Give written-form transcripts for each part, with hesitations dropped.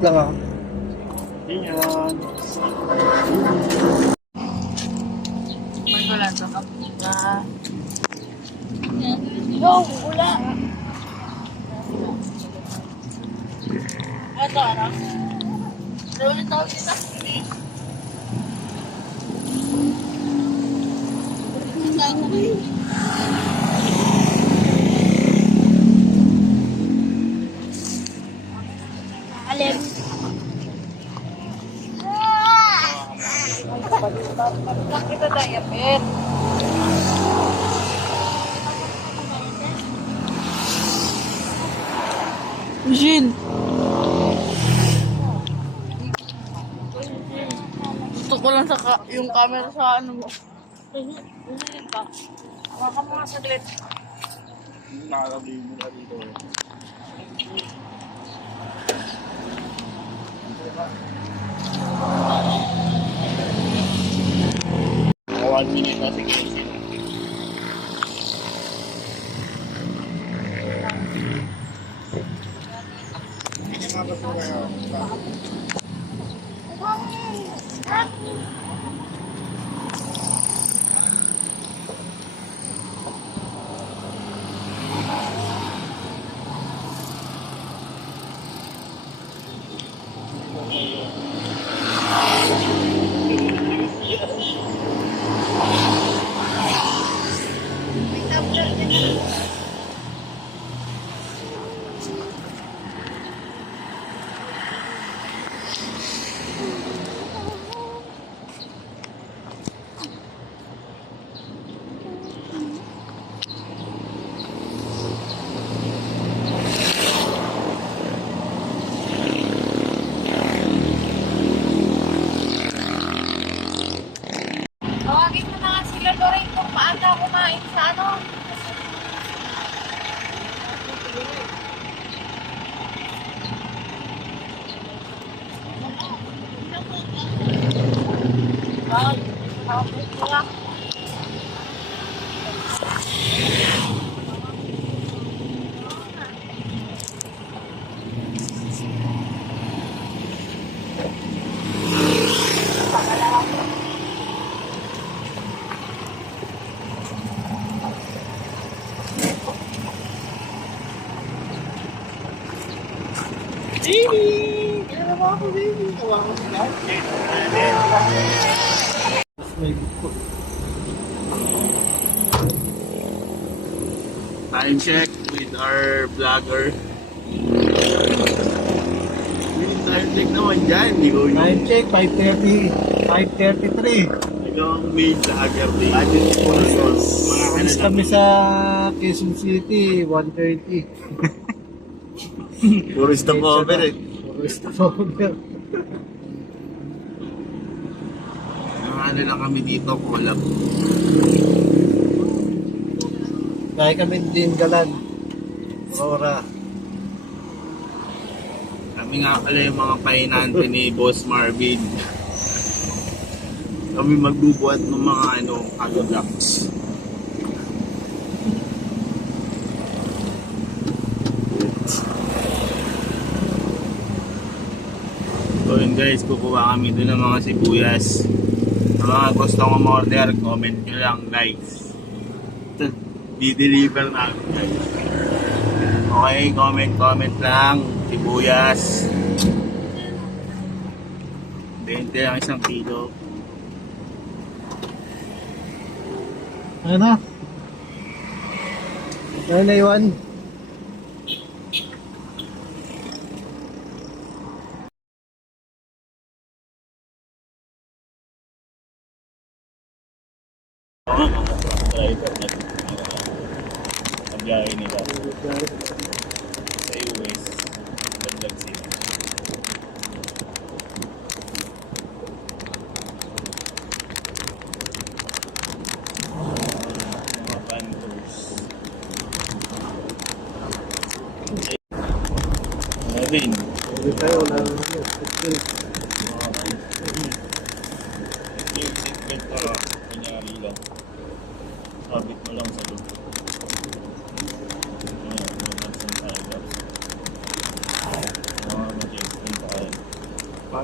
lang ako. Yan. May wala sa kapita. Yo, wala. Ito, ano? Ito ulit tawag dito. Alin? Kita tayo, Ben. Jin. Gusto ko lang yung camera sa ano mo. Jin ka. Maka mga saglit. Nakakabili mo na dito. Mga 1 minute na sige. Tawagin mo na nga sila Lorraine kung maaga kumain sa ano. Ay, ako po. Baby! Kaya naman ako, baby. Kawawa ko sila. Mas may buko. Time check with our vlogger. Yung time check naman dyan. Hindi ko Time check, 5:30. 5:33. Ikaw ang main vlogger din. Mga Alis kami sa Quezon City, 1:30. Puro stopover eh. Puro stopover. Ano lang kami dito, collab. Kaya kami din galan. Aurora. Kami nga pala yung mga pahinante ni Boss Marvin. Kami magbubuhat ng mga hollow blocks. So yun guys, kukuha kami doon ng mga sibuyas. Sa mga gusto kong order, comment nyo lang guys. Di-deliver namin guys. Okay, comment lang. Sibuyas. 20 lang 1 kilo. Ano na? Ano na iwan? Driver na ang biyahe nila sa US bandag sila. Mga pantos Marvin, Hindi tayo, wala na. yung seatbelt ka kunyari lang sabit mo lang sa loob. Ayan, relax ang tayo. Mga mag-explain tayo. Hey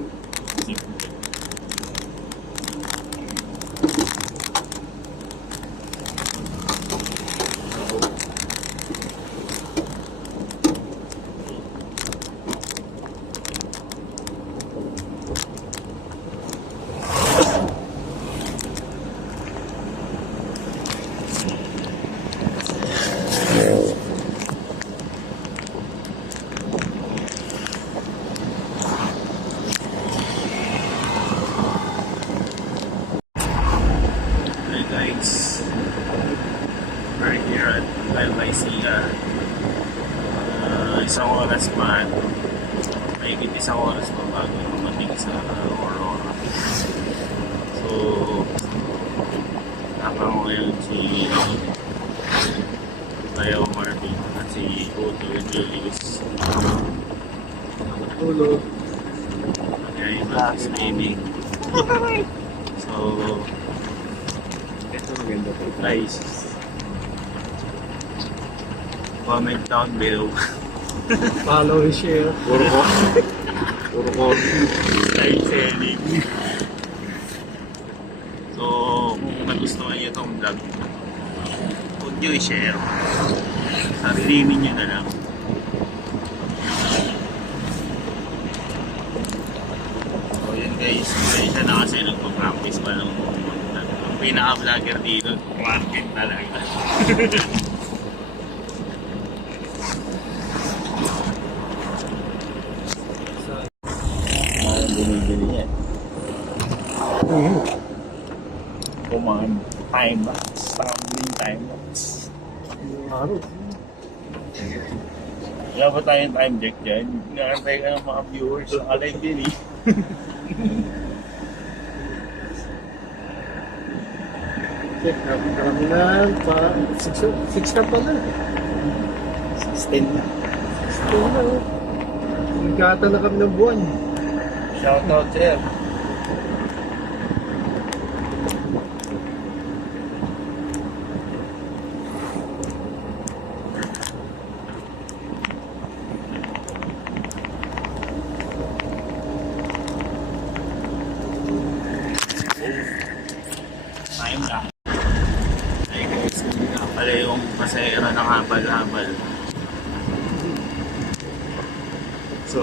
guys, right here at Almaisia. Isang oras pa, mahigit isang oras pa bago dumating sa Aurora. So, tama ko ngayon si Leo Marvin at si Otto and Julius. Ulo. Ngayon mag-streaming. So, Ito maganda po. guys, comment down below. Follow and share. Puro ko style selling. So, kung nagustuhan nyo itong vlog, huwag nyo i-share. Sarilimin nyo na lang. So, yun guys, siya na kasi nagpa-practice pa nung pinaka-vlogger dito. Market talaga. Parang bumibili niya. Kumain time lapse. Parang bumili time lapse. Araw. Wala ba tayong time check dyan? Inaantay ka ng mga viewers sa live din eh. Check natin kami na. 6 na pala. 16 na. 6 na. Nagkata na kami ng buwan. Shoutout sir. Time na. Ay guys, hindi nga pala yung pasahero ng habal-habal. So,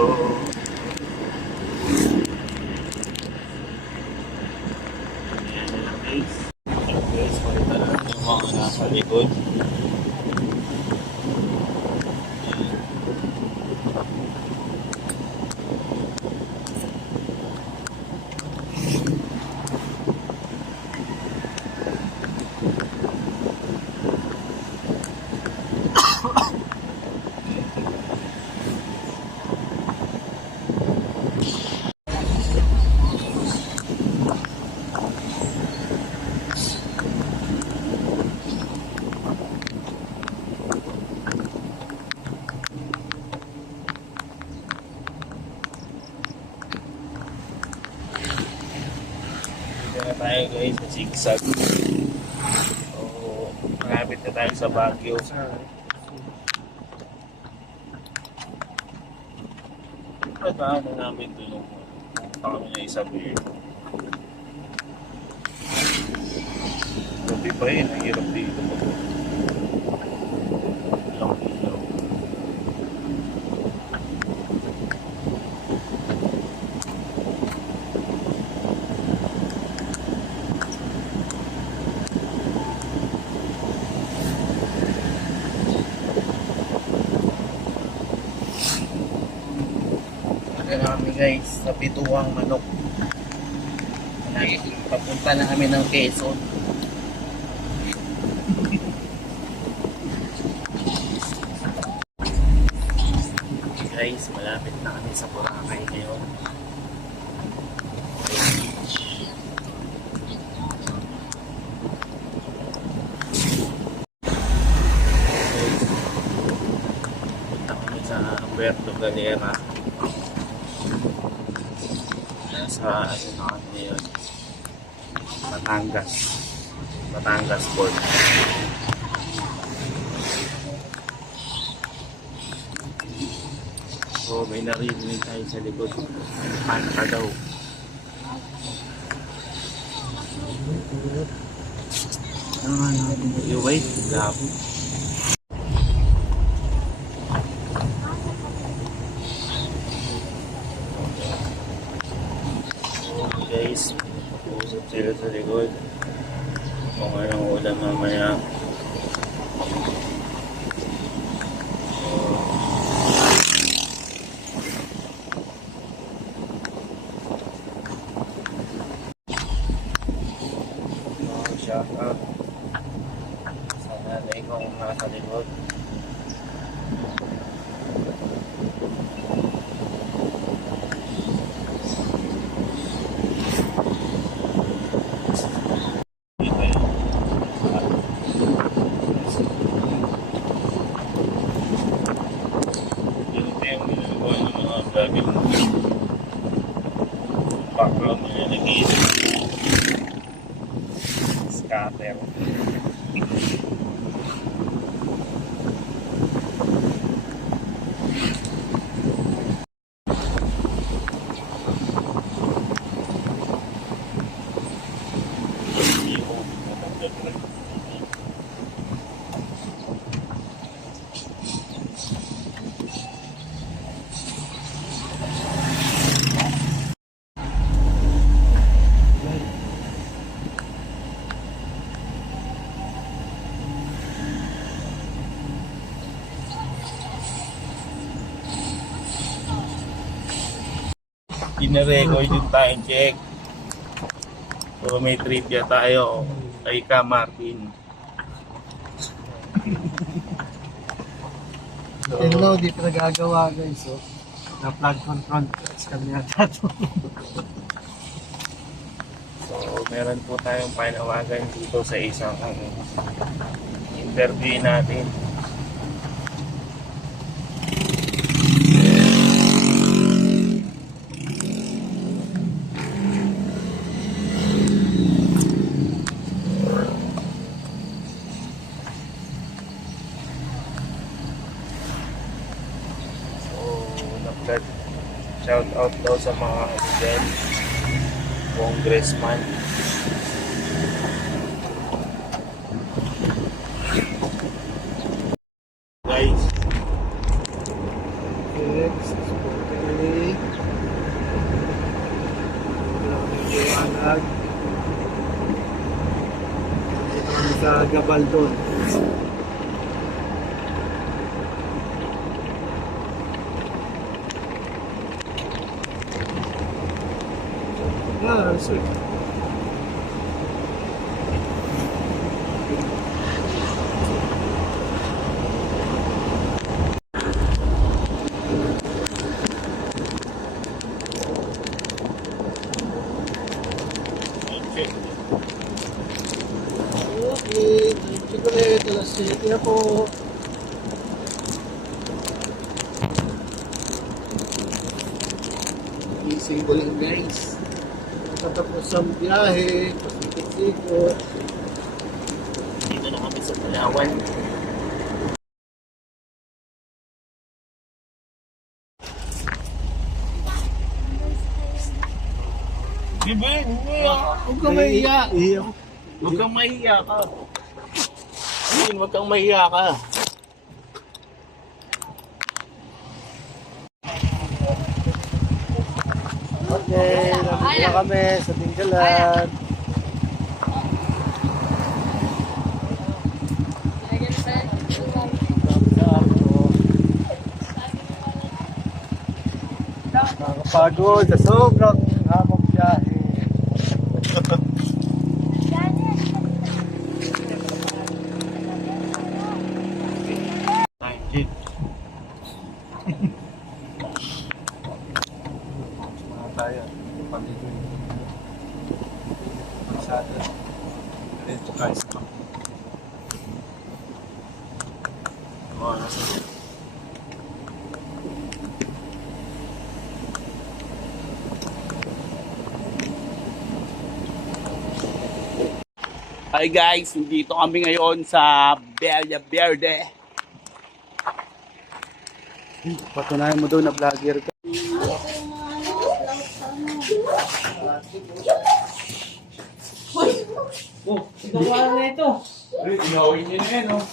ayan na lang guys. Guys, pakita lang yung mga nasa likod. Dito na tayo guys sa zigzag. So, malapit na tayo sa Baguio. Pagkaan na namin doon nung punta kami na Isabel. Gabi pa yun, ang hirap dito. Walang ilaw. Kami guys sa Bituang Manok. Papunta na kami ng Quezon. Guys, malapit na kami sa Boracay ngayon. Punta kami sa Puerto Galera. Sa ano na yun, Batangas Port. So may narinig tayo sa likod. Panta daw. You wait, labo. Guys, usap sila sa likod. Kung anong ulam mamaya. Shout out sa nanay kong nasa likod. Background mo nilagay scatter. Ina-record yung time check. So may trivia tayo kay Ka Martin. Hello, di pa nagagawa guys. So, na plug control. Scam yata ito. So meron po tayong panawagan dito sa isang interview natin. Shout out daw sa mga president, congressman. Guys, Yes, support kami. Wala kami liwanag. Dito kami sa Gabaldon. Sweet. Okay, thank you ulit. Alas 7 na po. Gising ko lang guys. Tapos ang biyahe, pasikit-sikot. Dito na kami sa Palawan. Bibi, huwag kang mahiya. Huwag kang mahiya ka. Huwag kang mahiya ka. Okay, nandito na kami sa Tinggalan. Nakakapagod sa sobrang hamong biyahe. Time check. Tayo, pamilya. Masyado. Ito guys. Hi guys, nandito kami ngayon sa Bella Verde. Patunayan mo daw na vlogger ka. Inawin niyo na yan, oh.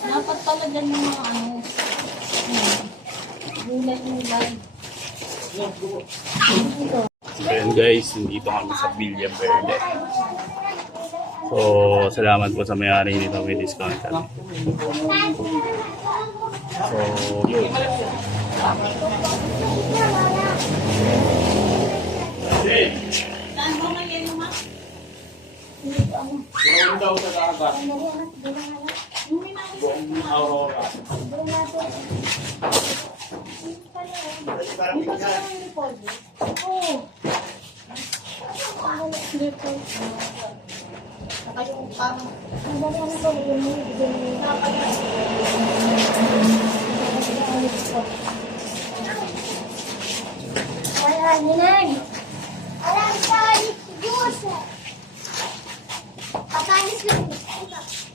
Dapat pala dyan yung mga gulay-gulay. Ayan guys, nandito kami sa Villa Verde. So, salamat po sa may-ari nito, may discount kami. So, yun. Saan mo ngayon yung mga? Yung daw sa dagat. Buong Aurora.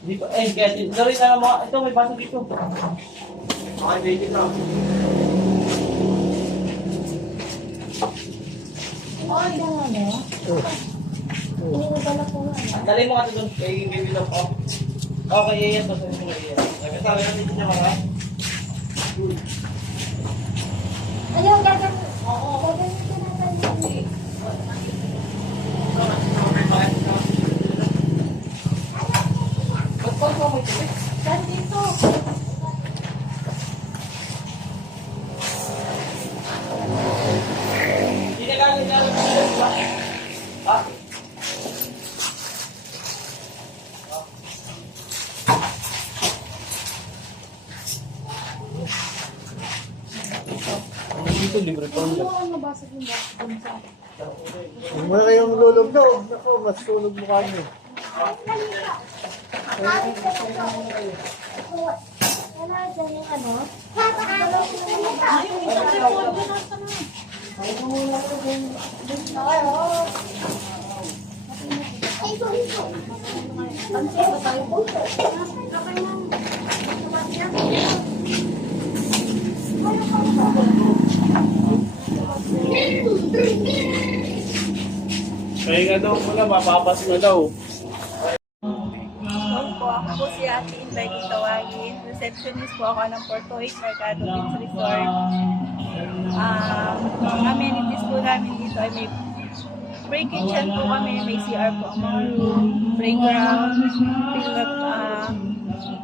Di ba? Kaya gawin na mga, ito may baso dito. Okay, baby na. Dali mo ka doon, kay baby lang po. Okay, yan, basta mo na yan. Nagkatawa natin dito na mga. Ayaw, gagawin. Oo, gagawin ko na tayo. Saan dito? Hindi na galing na ba? Ha? Dito, libre pa. Ano ang nabasag yung dun sa akin? Huwag mo na kayong lulog daw. Naku, mas tulog mo kami. Wala dyan yung ano? Yung isang report ko nasa na. Kaya nga daw muna, mapapas na daw. Hello po, ako po si Ate Inday kung tawagin. Receptionist po ako ng Porto 8 Mercado Beach Resort. Ang amenities po namin dito ay may free kitchen po kami, may CR po ang mga room, playground,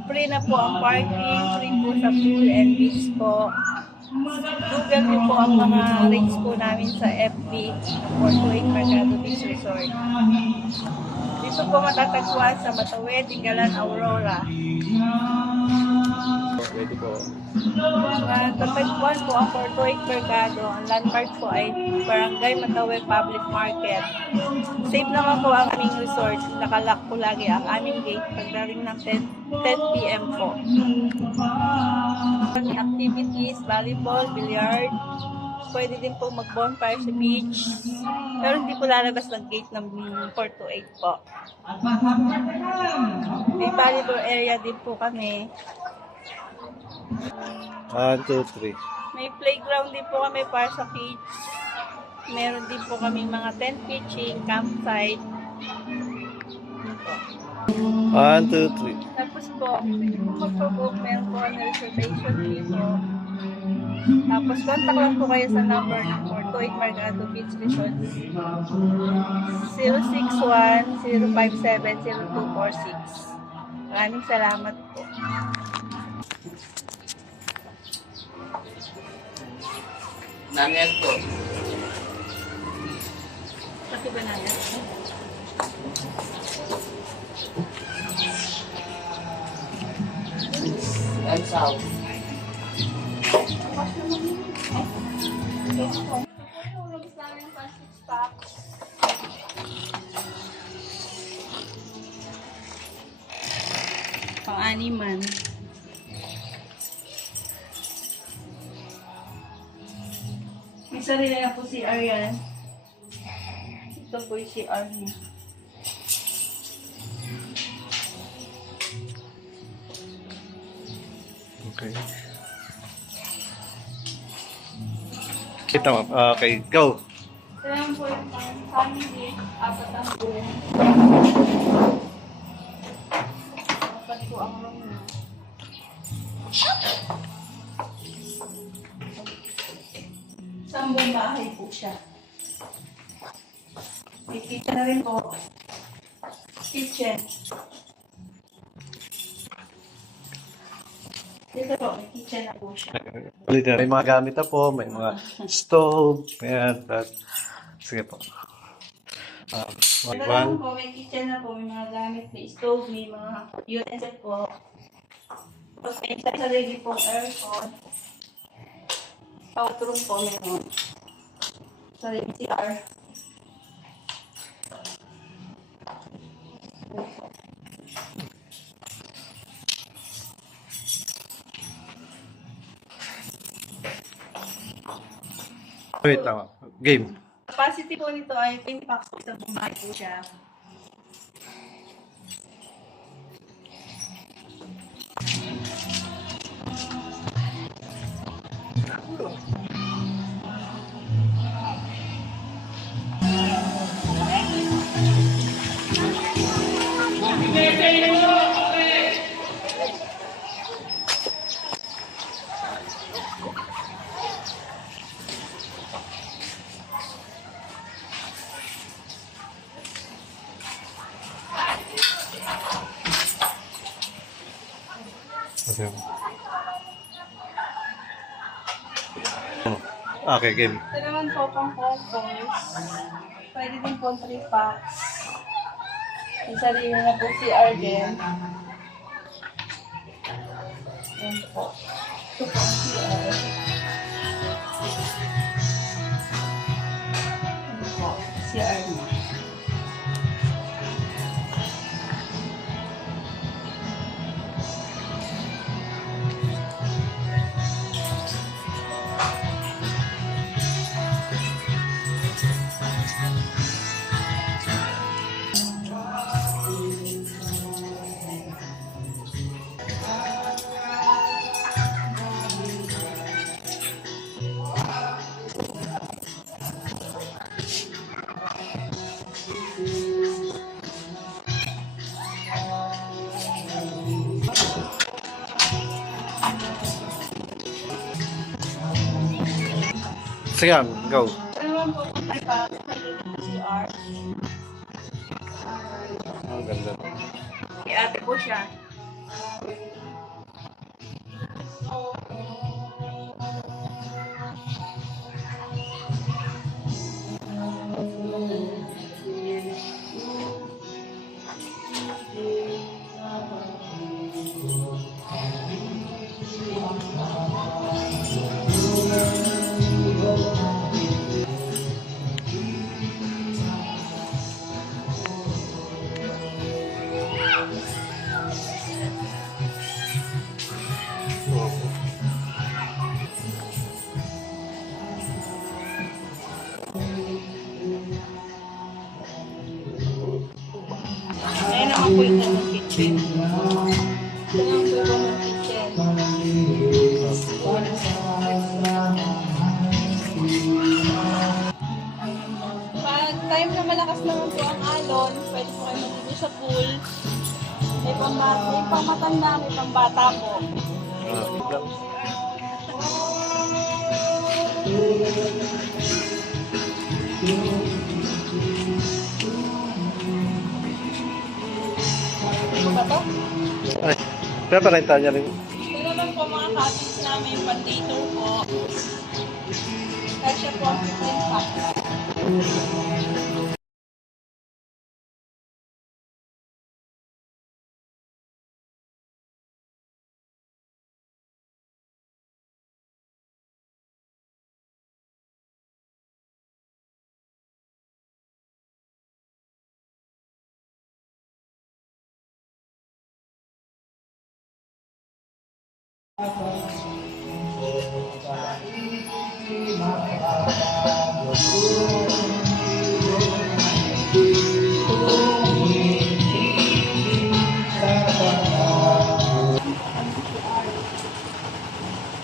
free na po ang parking, free po sa pool and beach po. Google niyo po ang mga rates po namin sa FB, Porto 8 Mercado Beach Resort. Dito po matatagpuan sa Matawid, Dingalan, Aurora. Pwede po. Matatagpuan po ang Porto 8 Mercado. Ang landmark po ay Barangay Matawid Public Market. Safe naman po ang aming resort. Nakalock po lagi ang aming gate pagdating ng 10 p.m. po. Activities, volleyball, billiard. Pwede din po mag-bonfire sa beach. Pero hindi po lalabas ng gate ng Porto 8 po. May volleyball area din po kami. 1, 2, 3. May playground din po kami para sa kids. Meron din po kami mga tent pitching, campsite. 1, 2, 3. Tapos po, magpo-book, meron po kami reservation fee po. Tapos contact lang po kayo sa number ng Porto 8 Mercado Beach Resort. 061-057-0246. Maraming salamat po. Nangyal po. Kasi ba na yan? Ang saw. Pang-animan. May sarili na po si Arian. Ito po yung CR niya. Okay. Kita mo. Okay, go. Kailangan po yung family, apat ang buwan. Apat po ang room na. Sambong bahay po siya. May kitchen na rin po. Kitchen. Dito po, may kitchen na po siya. May mga gamit na po, may mga stove, ayan. Sige po. Ito One. lang po, may kitchen na po, may mga gamit, may stove, may mga utensil po. Tapos may isa sarili po aircon. Outroom po meron. Sarili CR. Wait lang. Game. Capacity po nito ay 10 packs po sa buhay po siya. Okay. Okay, game. Ito naman po pang compost. Pwede din po 3 packs. May sarili na po CR din. Yan po. Ito po ang CR. Yan po, CR na. Sige, go. Ito naman po kung may packs, pwede din po CR. Ang ganda. Kay ate po siya. Ngayon naman po yung ganang kitchen. Ito naman po yung ganang kitchen. Pag time na malakas naman po ang alon, pwede po kayo mag sa pool. May pangmatanda, may pangbata po. Ano ba to? Ay, paparenta niya rin. Ito naman po mga cottage namin, potato po. Kasya po ang 15 packs.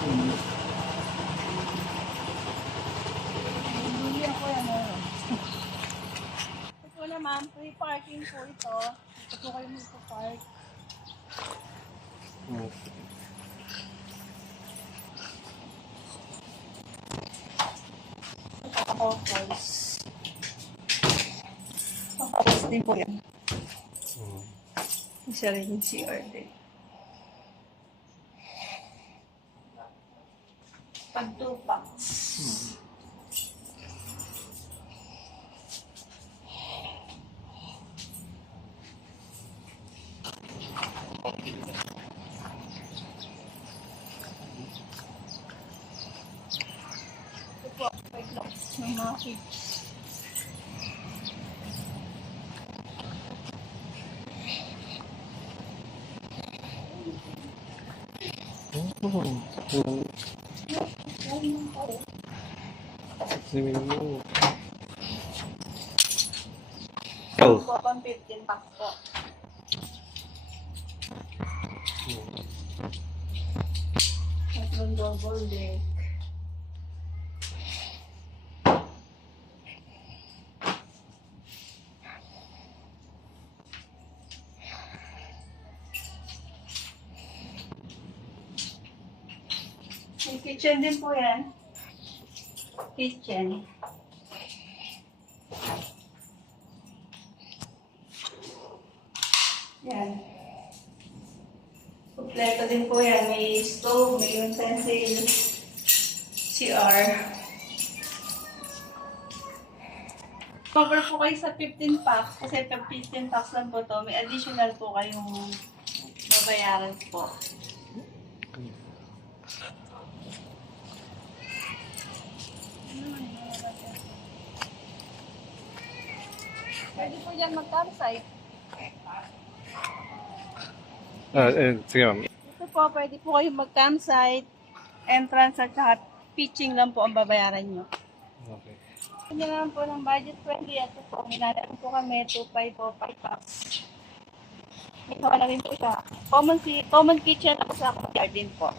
Bili ako yan. Ito po naman, free parking po ito. Ito po kayo magpa-park. Office. Office din po yan. Isa rin yung CR din. Pag 2 packs. Ito po, 5 lots ng mga kids. Oh. Po, pang 15 packs po. Tatlong double deck. May kitchen din po yan. Kitchen. Yan. Kompleto din po yan. May stove, may utensil, CR. Cover po kayo sa 15 packs. Kasi pag 15 packs lang po to, may additional po kayong babayaran po. Pwede po yan mag-campsite. Sige ma'am. Ito po, pwede po kayo mag-campsite, entrance at saka pitching lang po ang babayaran nyo. Okay. Hindi naman po ng budget friendly. Ito po, nilalaan po kami, 2.5 po, 5 packs. Ito na rin po siya. Common kitchen at sa courtyard din po.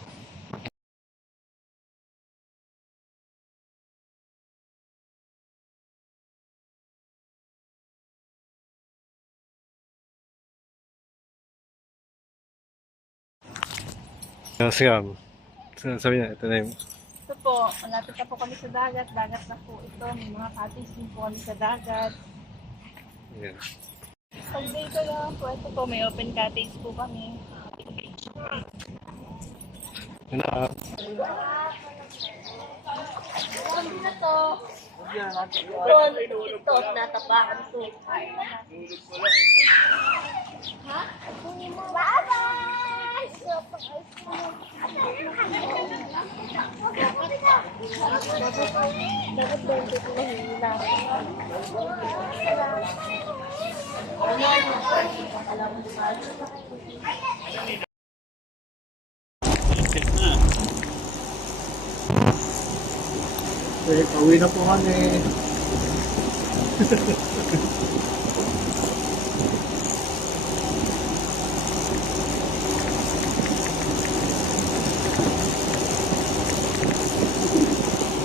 Sige ma'am. Sabi niya, ito na yung... Ito po, malapit na po kami sa dagat. Dagat na po ito. May mga cottage din po kami sa dagat. Yan. Pag day ko lang po, ito po, may open cottage po kami. Yun na. Ano na to? Ito, natapakan ko. Ha? Bye-bye! Dapat ba hindi ko mahihila? Okay, pauwi na po kami.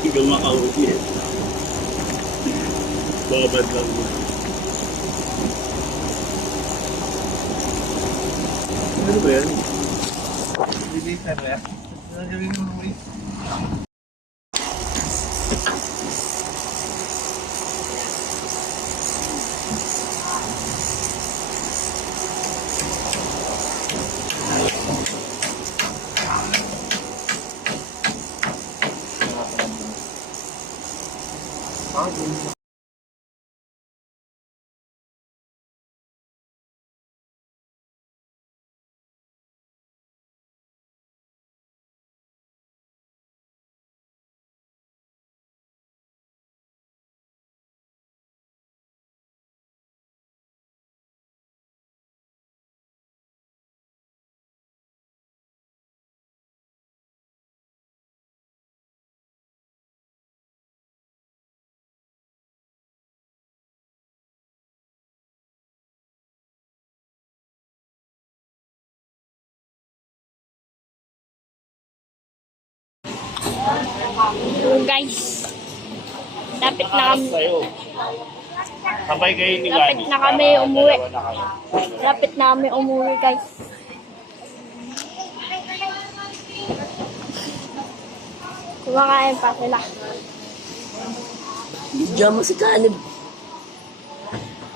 Hindi ka makauwi eh. Babad lang mo. Ano ba yan? Later ba yan? Ano gawin mo mo So guys, lapit na kami. Sa'yo. Sabay kayo ni Lapit Gani. na kami umuwi. Dalawa na kayo. Lapit na kami umuwi guys. Kumakain pa sila. Diyan mo si Caleb.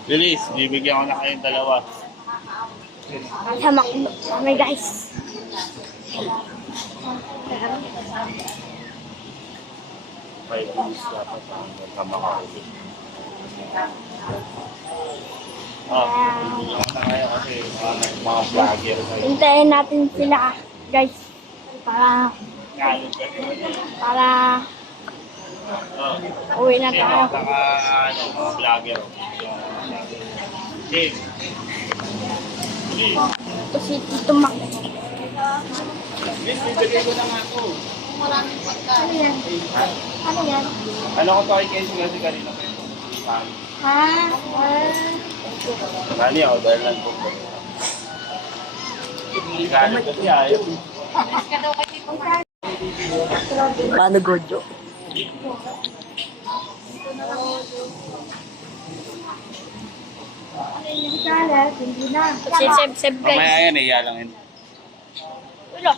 Bilis, bibigyan ko na kayong dalawa. Sa McDo kami guys. May bilis dapat ang makakaulit. Bibigyan ko na kayo kasi mga vlogger kayo. Hintayin natin sila guys. Para uwi na Kasi tayo. mga vlogger. Dave. Ito si Tito Mac. Please, bibigay ko na nga ito. Ano yan? Ano yan? Ano ko to kay Casey kasi kanina pa ito. Ha? Kani ako dahil lang po. Galit kasi ayaw. Paano Gojo? Hindi na. Si Seb guys. Mamaya yan, iya lang yun. Wala.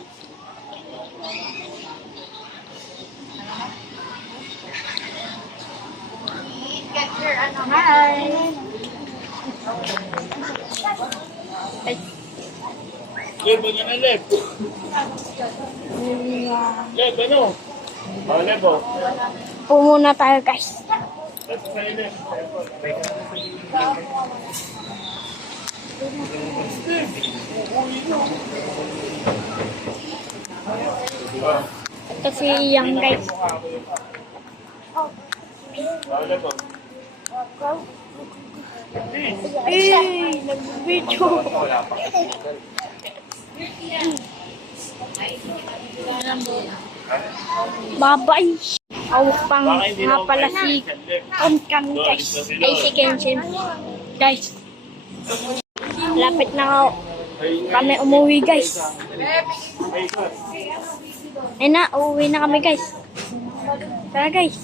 Hi. Ay, Leb, ano na Leb? Leb, ano? Oh, Leb, oh. Pumuna tayo guys. Let's say Leb. Ito si Yang guys. Oh, Leb, oh. Nag-video. Wala pa. Babay. Awak pang Baka hindi nga na pala ako si Kankan guys. Ay si Kenshin. Guys. Lapit na kami umuwi guys. Ay na, uuwi na kami guys. Tara guys.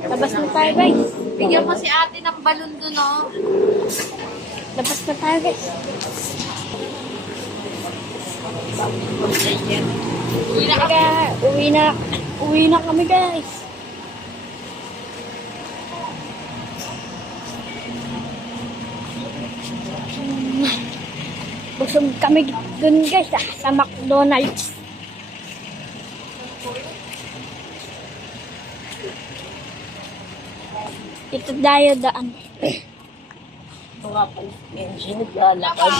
Labas na tayo guys. Bigyan mo si ate ng balon doon, oh. Labas na tayo guys. Kaya, uwi na kami guys. Busog kami dun guys sa McDonald's. Ito tayo daan. Ito nga po. Yan, naglalakad.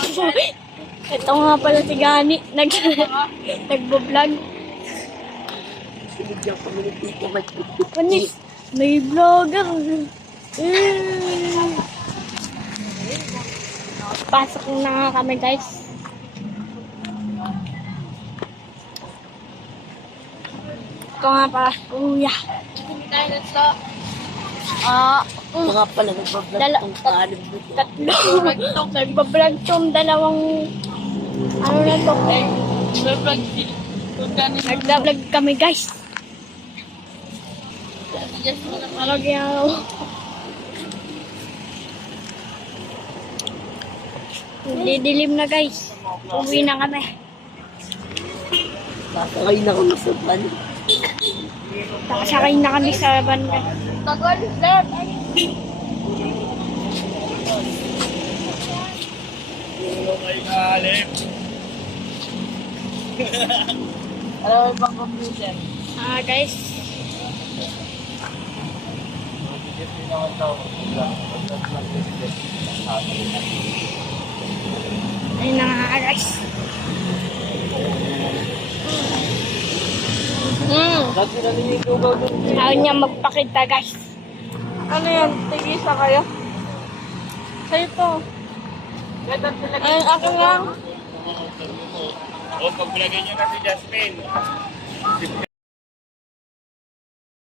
Ito nga pala si Gani. Nagbo-vlog. Sinigyan kami ni Tito Mike. Panis, may vlogger. Eh. Pasok na nga kami guys. Ito nga pala, kuya. Ito nga pala, nagbablog ng Caleb. Tatlo. Nagbablog tong dalawang, ano na to? Nagbablog kami guys. Malagyan. Didilim na guys. Uwi na kami. Sakay na kami sa van. Nakasakay na kami sa van guys. Tagal, Leb. Tulong kay Caleb. Alam mo bang computer? Guys. Ayun na nga guys. Dati naliligaw daw doon. Ayaw niya magpakita guys. Ano yan? Tigisa kayo? Sa'yo to. Ayun, akin lang. O, pag-vlogin nyo na si Jasmine.